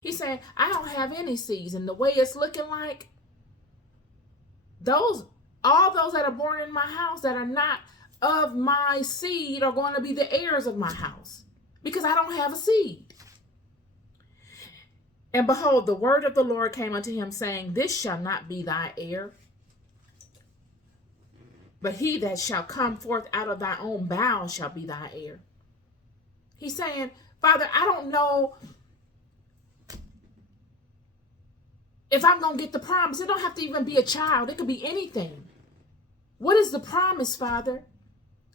He's saying, I don't have any seeds. And the way it's looking like, all those that are born in my house that are not of my seed are going to be the heirs of my house, because I don't have a seed. And behold, the word of the Lord came unto him, saying, this shall not be thy heir, but he that shall come forth out of thy own bowels shall be thy heir. He's saying, Father, I don't know if I'm going to get the promise. It don't have to even be a child. It could be anything. What is the promise, Father?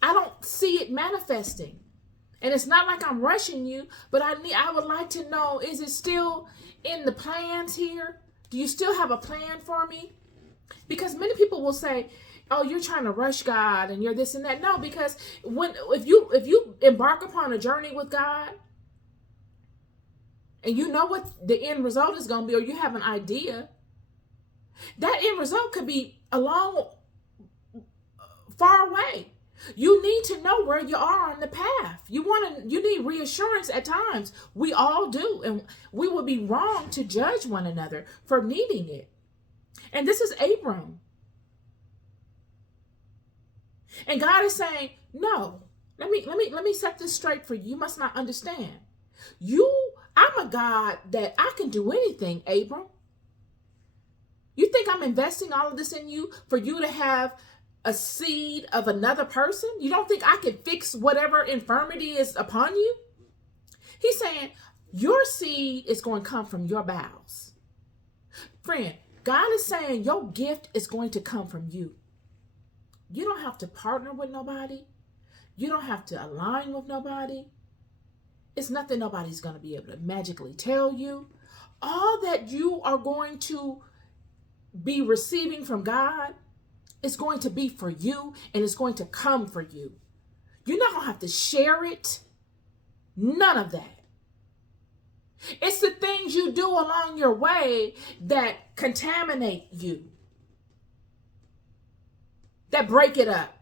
I don't see it manifesting. And it's not like I'm rushing you, but I would like to know, is it still in the plans here? Do you still have a plan for me? Because many people will say, oh, you're trying to rush God and you're this and that. No, because if you embark upon a journey with God and you know what the end result is going to be, or you have an idea, that end result could be far away. You need to know where you are on the path. You need reassurance at times. We all do. And we would be wrong to judge one another for needing it. And this is Abram. And God is saying, no, let me set this straight for you. You must not understand. I'm a God that I can do anything, Abram. You think I'm investing all of this in you for you to have a seed of another person? You don't think I can fix whatever infirmity is upon you? He's saying, your seed is going to come from your bowels. Friend, God is saying your gift is going to come from you. You don't have to partner with nobody. You don't have to align with nobody. It's nothing nobody's going to be able to magically tell you. All that you are going to be receiving from God is going to be for you, and it's going to come for you. You're not going to have to share it. None of that. It's the things you do along your way that contaminate you, that break it up.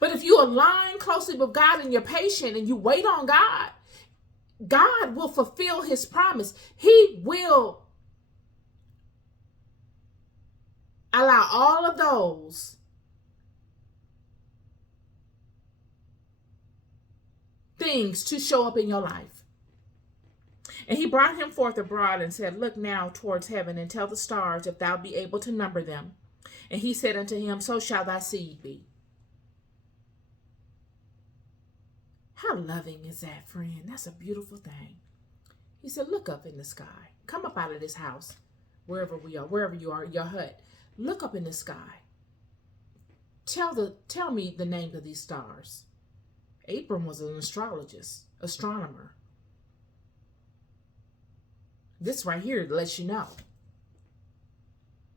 But if you align closely with God and you're patient and you wait on God, God will fulfill his promise. He will allow all of those things to show up in your life. And he brought him forth abroad and said, look now towards heaven and tell the stars if thou be able to number them. And he said unto him, so shall thy seed be. How loving is that, friend? That's a beautiful thing. He said, look up in the sky. Come up out of this house, wherever you are, your hut. Look up in the sky. Tell me the name of these stars. Abram was an astronomer. This right here lets you know.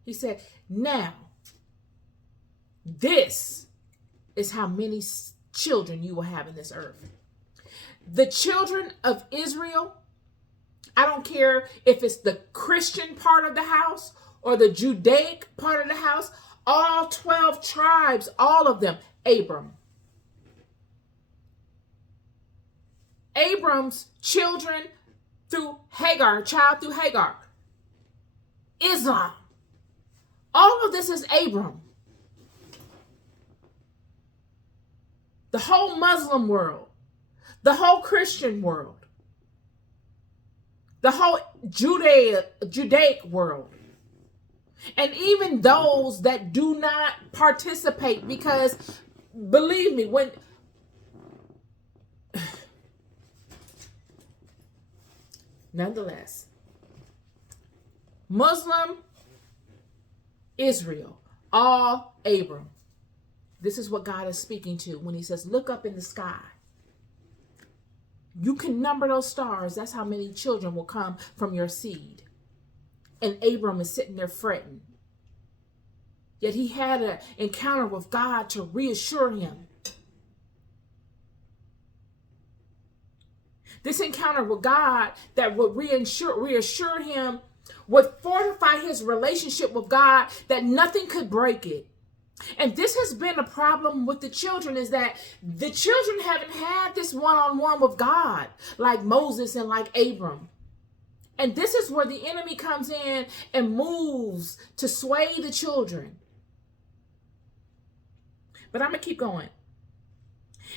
He said, now, this is how many children you will have in this earth. The children of Israel, I don't care if it's the Christian part of the house or the Judaic part of the house, all 12 tribes, all of them, Abram's children through Hagar, child through Hagar, Islam. All of this is Abram. The whole Muslim world, the whole Christian world, the whole Judaic world, and even those that do not participate, because believe me, nonetheless, Muslim, Israel, all Abram. This is what God is speaking to when he says, look up in the sky. You can number those stars. That's how many children will come from your seed. And Abram is sitting there fretting. Yet he had an encounter with God to reassure him. This encounter with God that would reassure him, would fortify his relationship with God, that nothing could break it. And this has been a problem with the children, is that the children haven't had this one-on-one with God like Moses and like Abram. And this is where the enemy comes in and moves to sway the children. But I'm going to keep going.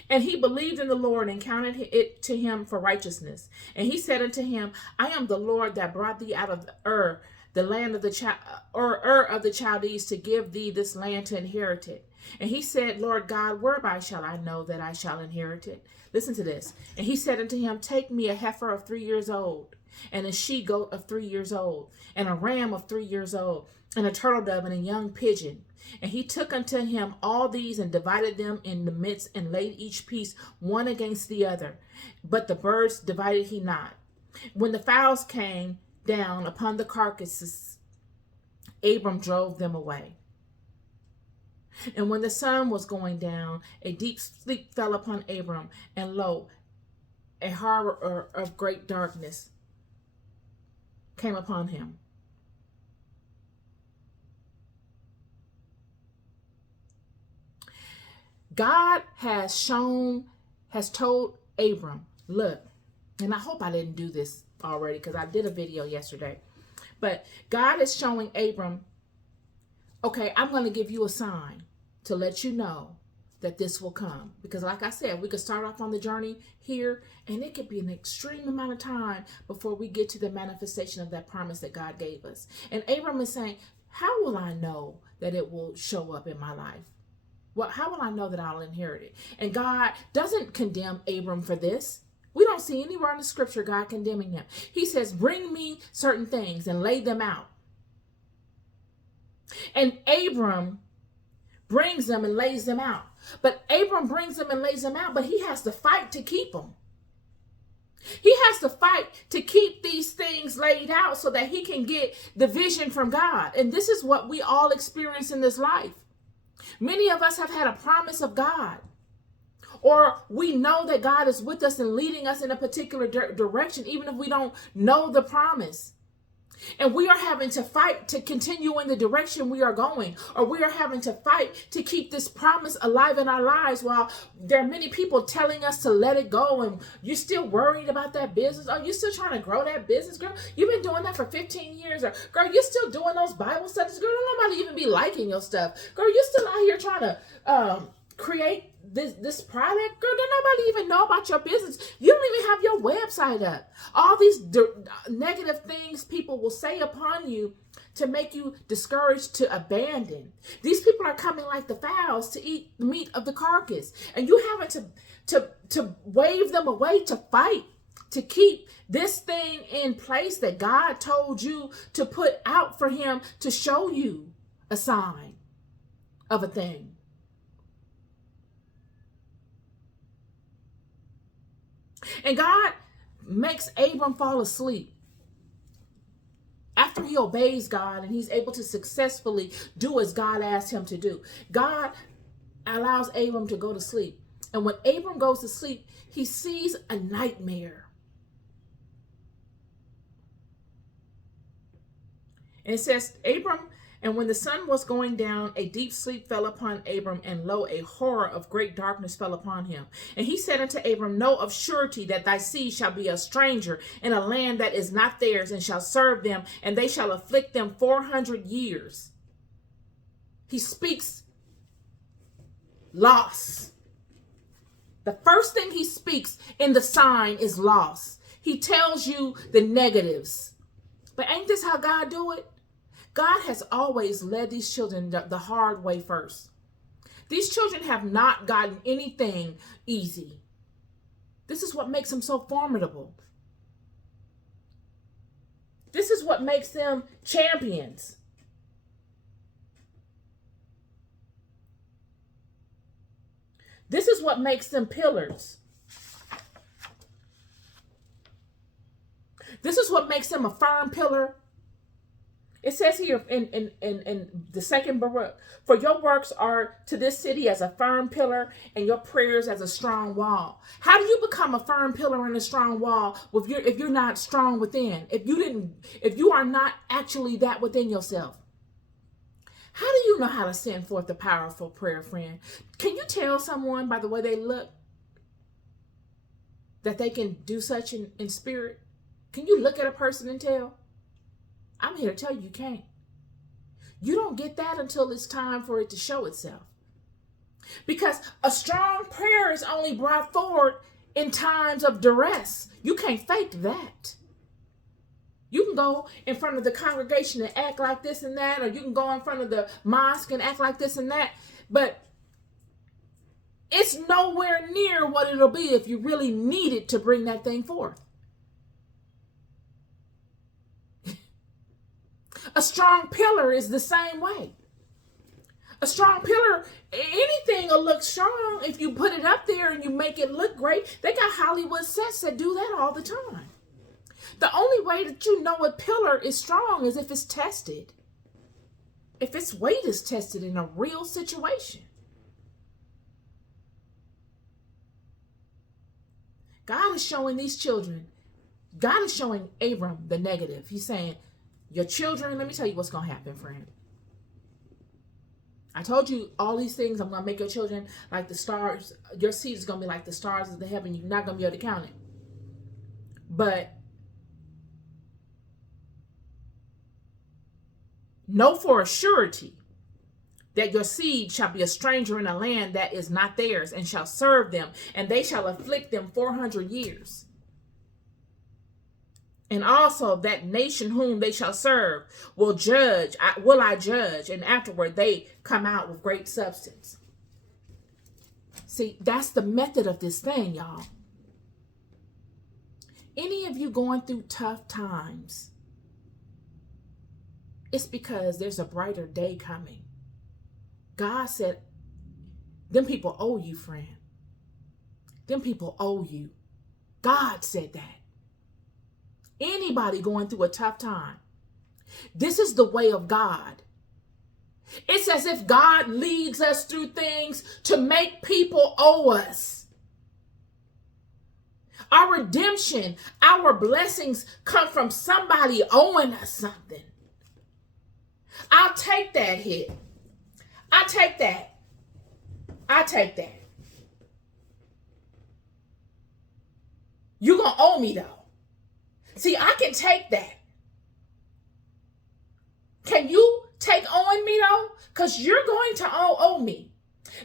And he believed in the Lord and counted it to him for righteousness. And he said unto him, I am the Lord that brought thee out of Ur, the land of the Ur of the Chaldees, to give thee this land to inherit it. And he said, Lord God, whereby shall I know that I shall inherit it? Listen to this. And he said unto him, take me a heifer of 3 years old, and a she-goat of 3 years old, and a ram of 3 years old, and a turtle dove, and a young pigeon. And he took unto him all these, and divided them in the midst, and laid each piece one against the other. But the birds divided he not. When the fowls came down upon the carcasses, Abram drove them away. And when the sun was going down, a deep sleep fell upon Abram, and lo, a horror of great darkness came upon him. God has told Abram, look, and I hope I didn't do this already because I did a video yesterday, but God is showing Abram, okay, I'm going to give you a sign to let you know that this will come. Because like I said, we could start off on the journey here, and it could be an extreme amount of time before we get to the manifestation of that promise that God gave us. And Abram is saying, how will I know that it will show up in my life? Well, how will I know that I'll inherit it? And God doesn't condemn Abram for this. We don't see anywhere in the scripture God condemning him. He says, bring me certain things and lay them out. And Abram brings them and lays them out. But Abram brings them and lays them out, but he has to fight to keep them. He has to fight to keep these things laid out so that he can get the vision from God. And this is what we all experience in this life. Many of us have had a promise of God, or we know that God is with us and leading us in a particular direction, even if we don't know the promise. And we are having to fight to continue in the direction we are going, or we are having to fight to keep this promise alive in our lives, while there are many people telling us to let it go. And you're still worried about that business. Are you still trying to grow that business, girl? You've been doing that for 15 years. Or girl, you're still doing those Bible studies. Girl, don't nobody even be liking your stuff. Girl, you're still out here trying to create this product. Girl, don't nobody even know about your business. You don't even have your website up. All these negative things people will say upon you to make you discouraged, to abandon. These people are coming like the fowls to eat the meat of the carcass, and you having to wave them away, to fight to keep this thing in place that God told you to put out for him to show you a sign of a thing. And God makes Abram fall asleep after he obeys God and he's able to successfully do as God asked him to do. God allows Abram to go to sleep. And when Abram goes to sleep, he sees a nightmare. And it says, Abram, and when the sun was going down, a deep sleep fell upon Abram, and lo, a horror of great darkness fell upon him. And he said unto Abram, know of surety that thy seed shall be a stranger in a land that is not theirs, and shall serve them, and they shall afflict them 400 years. He speaks loss. The first thing he speaks in the sign is loss. He tells you the negatives. But ain't this how God do it? God has always led these children the hard way first. These children have not gotten anything easy. This is what makes them so formidable. This is what makes them champions. This is what makes them pillars. This is what makes them a firm pillar. It says here in the second Baruch, for your works are to this city as a firm pillar, and your prayers as a strong wall. How do you become a firm pillar and a strong wall if you're not strong within? If you are not actually that within yourself? How do you know how to send forth a powerful prayer, friend? Can you tell someone by the way they look that they can do such in spirit? Can you look at a person and tell? I'm here to tell you, you can't. You don't get that until it's time for it to show itself. Because a strong prayer is only brought forward in times of duress. You can't fake that. You can go in front of the congregation and act like this and that, or you can go in front of the mosque and act like this and that, but it's nowhere near what it'll be if you really need it to bring that thing forth. A strong pillar is the same way. A strong pillar, anything will look strong if you put it up there and you make it look great. They got Hollywood sets that do that all the time. The only way that you know a pillar is strong is if it's tested. If its weight is tested in a real situation. God is showing these children, God is showing Abram the negative. He's saying, your children, let me tell you what's going to happen, friend. I told you all these things. I'm going to make your children like the stars. Your seed is going to be like the stars of the heaven. You're not going to be able to count it. But know for a surety that your seed shall be a stranger in a land that is not theirs, and shall serve them, and they shall afflict them 400 years. And also that nation whom they shall serve will I judge, and afterward they come out with great substance. See, that's the method of this thing, y'all. Any of you going through tough times, it's because there's a brighter day coming. God said, them people owe you, friend. Them people owe you. God said that. Anybody going through a tough time, this is the way of God. It's as if God leads us through things to make people owe us. Our redemption, our blessings come from somebody owing us something. I'll take that hit. I take that. I take that. You're going to owe me though. See, I can take that. Can you take owing me though? Because you're going to owe me.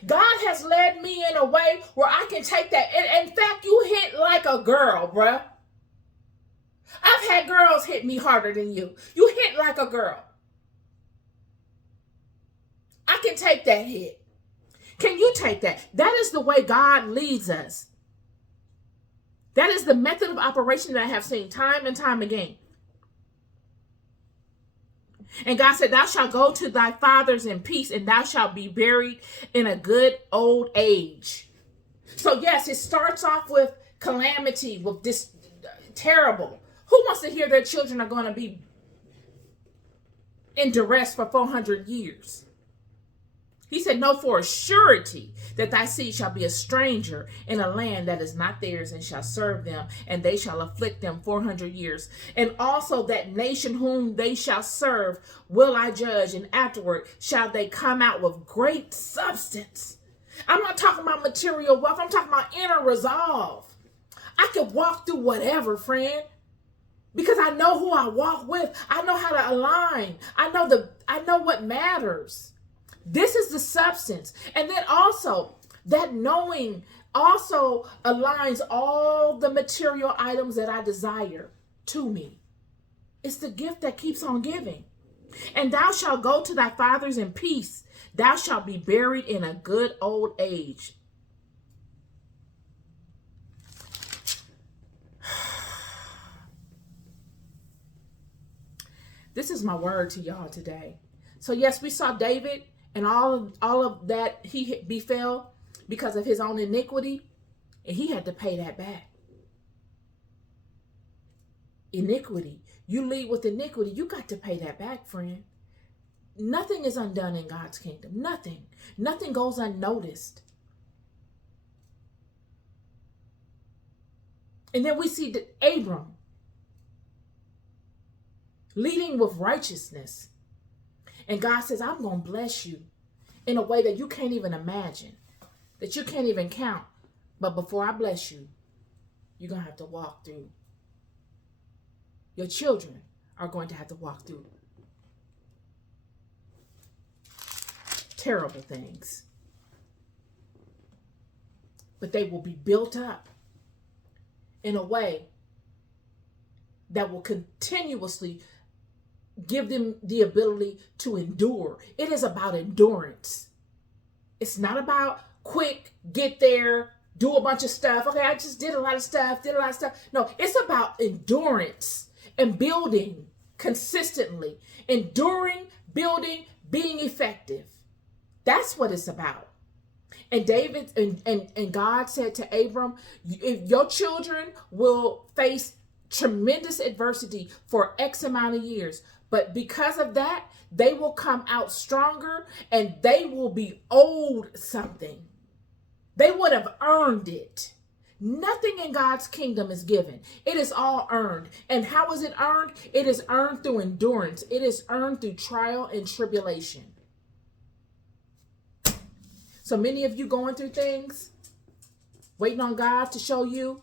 God has led me in a way where I can take that. And in fact, you hit like a girl, bruh. I've had girls hit me harder than you. You hit like a girl. I can take that hit. Can you take that? That is the way God leads us. That is the method of operation that I have seen time and time again. And God said, thou shalt go to thy fathers in peace, and thou shalt be buried in a good old age. So yes, it starts off with calamity, with this terrible. Who wants to hear their children are going to be in duress for 400 years? He said, know for a surety that thy seed shall be a stranger in a land that is not theirs, and shall serve them, and they shall afflict them 400 years. And also that nation whom they shall serve will I judge, and afterward shall they come out with great substance. I'm not talking about material wealth. I'm talking about inner resolve. I could walk through whatever, friend, because I know who I walk with. I know how to align. I know what matters. This is the substance. And then also, that knowing also aligns all the material items that I desire to me. It's the gift that keeps on giving. And thou shalt go to thy fathers in peace. Thou shalt be buried in a good old age. This is my word to y'all today. So yes, we saw David and all of that he befell because of his own iniquity, and he had to pay that back. Iniquity. You lead with iniquity, you got to pay that back, friend. Nothing is undone in God's kingdom. Nothing. Nothing goes unnoticed. And then we see that Abram leading with righteousness. And God says, I'm going to bless you in a way that you can't even imagine, that you can't even count. But before I bless you, you're going to have to walk through. Your children are going to have to walk through terrible things. But they will be built up in a way that will continuously give them the ability to endure. It is about endurance. It's not about quick, get there, do a bunch of stuff. Okay, I just did a lot of stuff. No, it's about endurance and building consistently. Enduring, building, being effective. That's what it's about. And David and God said to Abram, if your children will face tremendous adversity for X amount of years, but because of that, they will come out stronger and they will be owed something. They would have earned it. Nothing in God's kingdom is given. It is all earned. And how is it earned? It is earned through endurance. It is earned through trial and tribulation. So many of you going through things, waiting on God to show you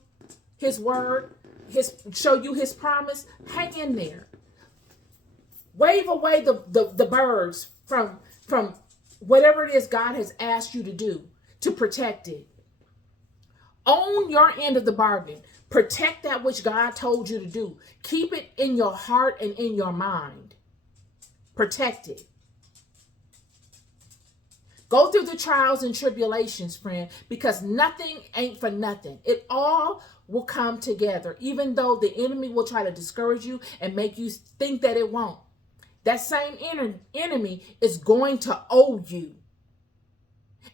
his word, show you his promise. Hang in there. Wave away the birds from whatever it is God has asked you to do to protect it. Own your end of the bargain. Protect that which God told you to do. Keep it in your heart and in your mind. Protect it. Go through the trials and tribulations, friend, because nothing ain't for nothing. It all will come together, even though the enemy will try to discourage you and make you think that it won't. That same enemy is going to owe you.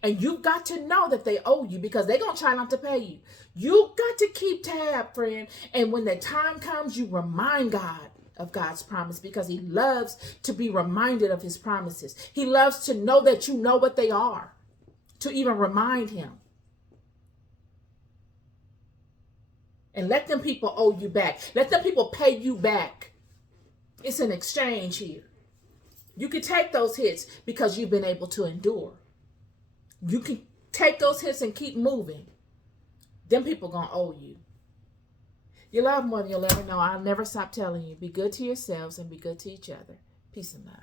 And you've got to know that they owe you because they're going to try not to pay you. You've got to keep tab, friend. And when the time comes, you remind God of God's promise because he loves to be reminded of his promises. He loves to know that you know what they are, to even remind him. And let them people owe you back. Let them people pay you back. It's an exchange here. You can take those hits because you've been able to endure. You can take those hits and keep moving. Them people gonna owe you. You love more than you'll ever know. I'll never stop telling you. Be good to yourselves and be good to each other. Peace and love.